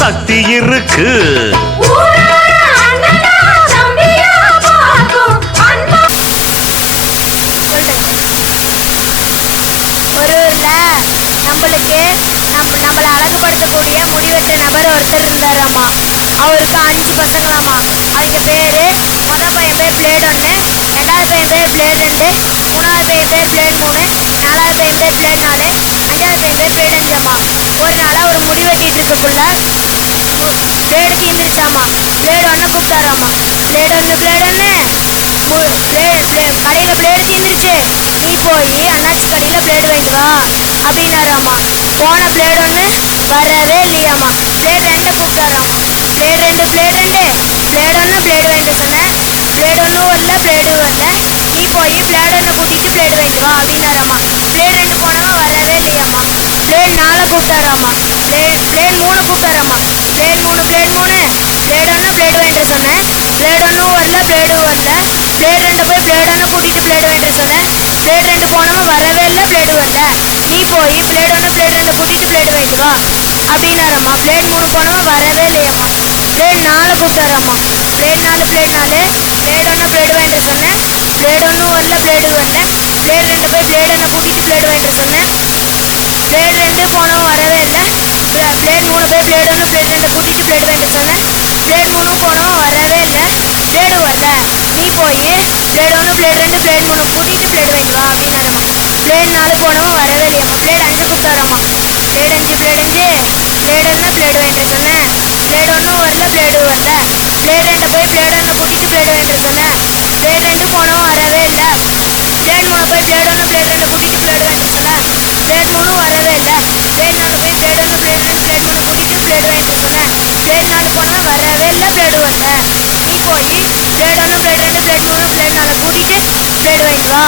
சக்தி இருக்கு. ஒரு ஊர்ல நம்மளை அழகுபடுத்தக்கூடிய முடிவெற்ற நபர் ஒருத்தர் இருந்தாராமா. அவருக்கு 5 பசங்களாமா. அவங்க பேரு, மொதல் பையன் பேர் பிளேட் 1, 2வது பையன் பேர் பிளேட் 2, 3வது பையன் பேர் பிளேட் 3, 4வது பையன் பேர் பிளேட் 4, 5வது பையன் பேர் பிளேட் 5. ஒரு நாளா ஒரு முடி வெட்டிட்டு இருக்கக்குள்ள பிளேடுக்கு எந்திரிச்சாமா. பிளேட் 1 கூப்பிட்டாராமா. பிளேட் 1 கடையில் பிளேடு தீர்ந்துருச்சு, நீ போய் அண்ணாச்சி கடையில் பிளேடு வாங்கிட்டு வா அப்படின்னாராமா. போன பிளேட் 1 வரவே இல்லையாமா. பிளேட் 2 கூப்பிட்டாராமா. பிளேட் 2 பிளேட் 1 பிளேடு வாங்கிட்டு சொன்னேன். பிளேட் 1 வரல, பிளேடு வரல, நீ போய் பிளேட் 1 கூட்டிட்டு பிளேடு வாங்கிட்டு வா அப்படின்னாராமா. பிளேட் 2 போனவன் வரவே இல்லையாமா. பிளேட் 4 கூப்பிட்டாராமா. பிளேட் 3 கூப்பிட்டாராமா. பிளேட் 3 பிளேட் 1 பிளேடு வாங்கிட்டு சொன்னேன். பிளேட் 1 வரல, பிளேடு வரல, பிளேட் 2 போய் பிளேட் 1 கூட்டிட்டு பிளேடு வாங்கிட்டு சொன்னேன். பிளேட் 2 போனவன் வரவே இல்லை, பிளேடு வரல, நீ போய் பிளேட் 1 பிளேட் 2 கூட்டிட்டு பிளேடு வாங்கிட்டு வா அப்படின்னாராமா. பிளேட் 3 போனவன் வரவே இல்லையாமா. பிளேட் 4 கூப்பிட்டாராமா. பிளேட் 4 பிளேட் 1 பிளேடு வாங்கிட்டு சொன்னேன். பிளேட் 1 வரல, பிளேடு வரல, பிளேட் 2 போய் பிளேட் 1 கூட்டிட்டு பிளேடு வாங்கிட்டு சொன்னேன். பிளேட் 2 போனவன் வரவே இல்லை. பிளேட் 3 போய் பிளேட் 1 பிளேட் 2 கூட்டிட்டு பிளேடு வாங்கிட்டு சொன்னேன். பிளேட் 3 போனவன் வரவே இல்லை, பிளேடு வரல, நீ போய் பிளேட் 1 பிளேட் 2 பிளேட் 3 கூட்டிட்டு பிளேடு வாங்கிட்டு வா அப்படின்னாராமா. பிளேட் 4 போனவன் வரவே இல்லையாமா. பிளேட் 5 கூப்பிட்டாராமா. பிளேட் 5 பிளேட் 1 பிளேடு வாங்கிட்டு சொன்னேன். பிளேட் 1 வரல, பிளேடு வரல, பிளேட் 2 போய் பிளேட் 1 கூட்டிட்டு பிளேடு வாங்கிட்டு சொன்னேன். பிளேட் 2 போனவன் வரவே இல்லை. பிளேட் 3 போய் பிளேட் 1 பிளேட் 2 கூட்டிட்டு பிளேடு வாங்கிட்டு சொன்னேன். பிளேட் 3 வரவே இல்லை. பிளேட் 4 போய் பிளேட் 1 பிளேட் 2 பிளேட் 3 கூட்டிட்டு பிளேடு வாங்கிட்டு சொன்னேன். பிளேட் 4 போனவன் வரவே இல்லை, பிளேடு வரல, நீ போய் பிளேட் 1 பிளேட் 2 பிளேட் 3 பிளேட் 4 கூட்டிட்டு பிளேடு வாங்கிட்டு வா.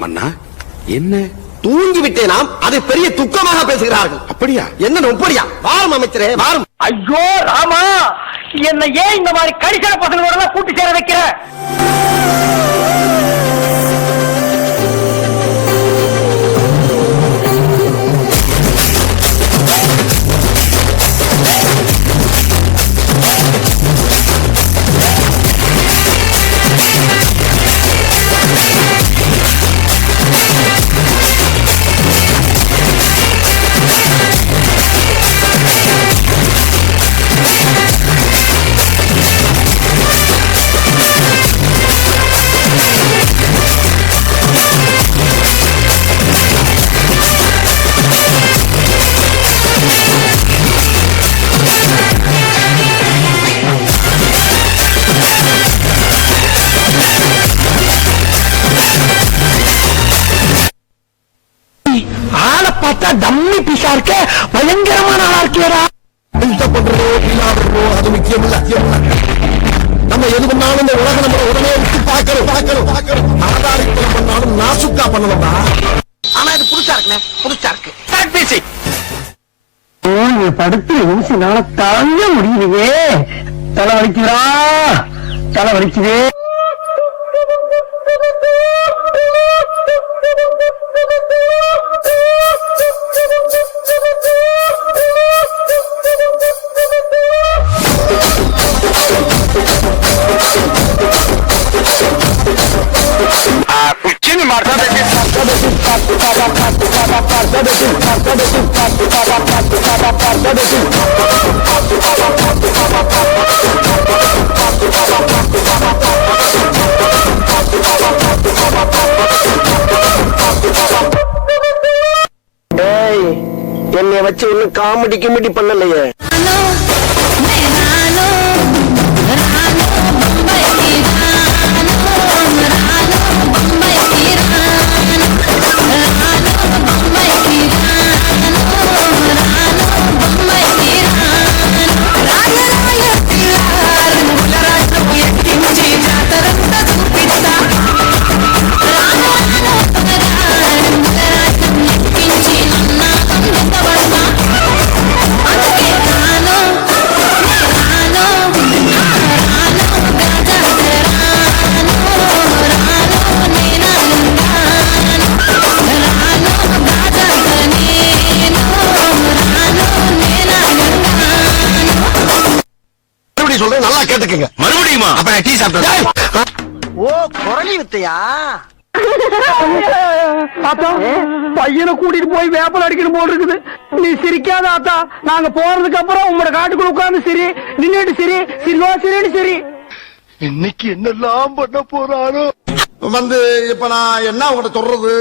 மன்னா என்ன தூங்கி விட்டேனாம், அதை பெரிய துக்கமாக பேசுகிறார்கள். அப்படியா? என்ன அப்படியா? வாரம் அமைச்சரே வாரம். ஐயோ ராமா, என்ன ஏன் இந்த மாதிரி கடிசன பசங்களோட கூட்டி சேர வைக்கிற? ஆளை பார்த்தா டம்மி பீஸா இருக்க, பயங்கரமான ஆளா இருக்கேடா. அது முக்கியம் இல்ல. நம்ம எது பண்ணாலும் இந்த உலகம் நம்ம உடனே விட்டு பார்க்கணும். ஆதாரித்தனம் பண்ணாலும் நாசுக்கா பண்ணணும்டா. ஆனா இது புதுசா இருக்கு. படுத்து நிமிஷனால தாங்க முடியலையே. தலை வலிக்குதே. என்னை வச்சு இன்னும் காமெடி பண்ணலையே. மறுபடியும் சொல்றேன், நல்லா கேட்டுக்கங்க. மறுபடியுமா? அப்ப நான் டீ சாப்பிட்டேன். ஓ குரலி வித்தையா? ஆத்தா பையனை கூட்டிட்டு போய் வேப்பல் அடிக்கணும் போல் இருக்குது. நீ சிரிக்காத ஆத்தா. நாங்க போறதுக்கு அப்புறம் உங்களோட காட்டுக்குள்ள உட்கார்ந்து சரி நின்னுட்டு சரி சில்வா சரின்னு சரி. இன்னைக்கு என்னெல்லாம் பண்ண போறாரோ. வந்து இப்ப நான் என்ன உங்கள்கிட்ட சொல்றது?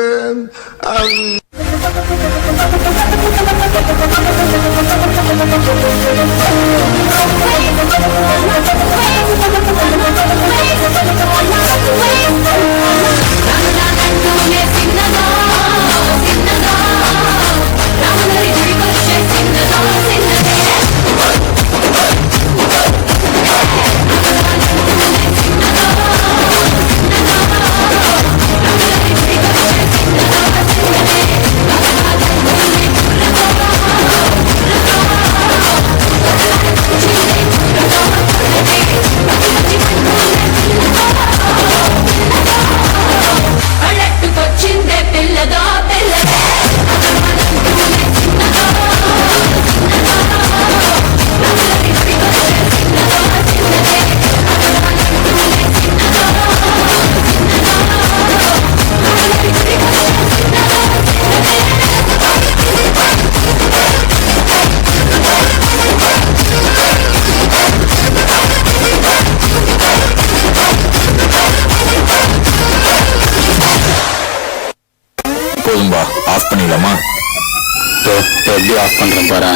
போதும்பா, ஆஃப் பண்ணிடலாமா? எப்படி ஆஃப் பண்றேன் பாரு.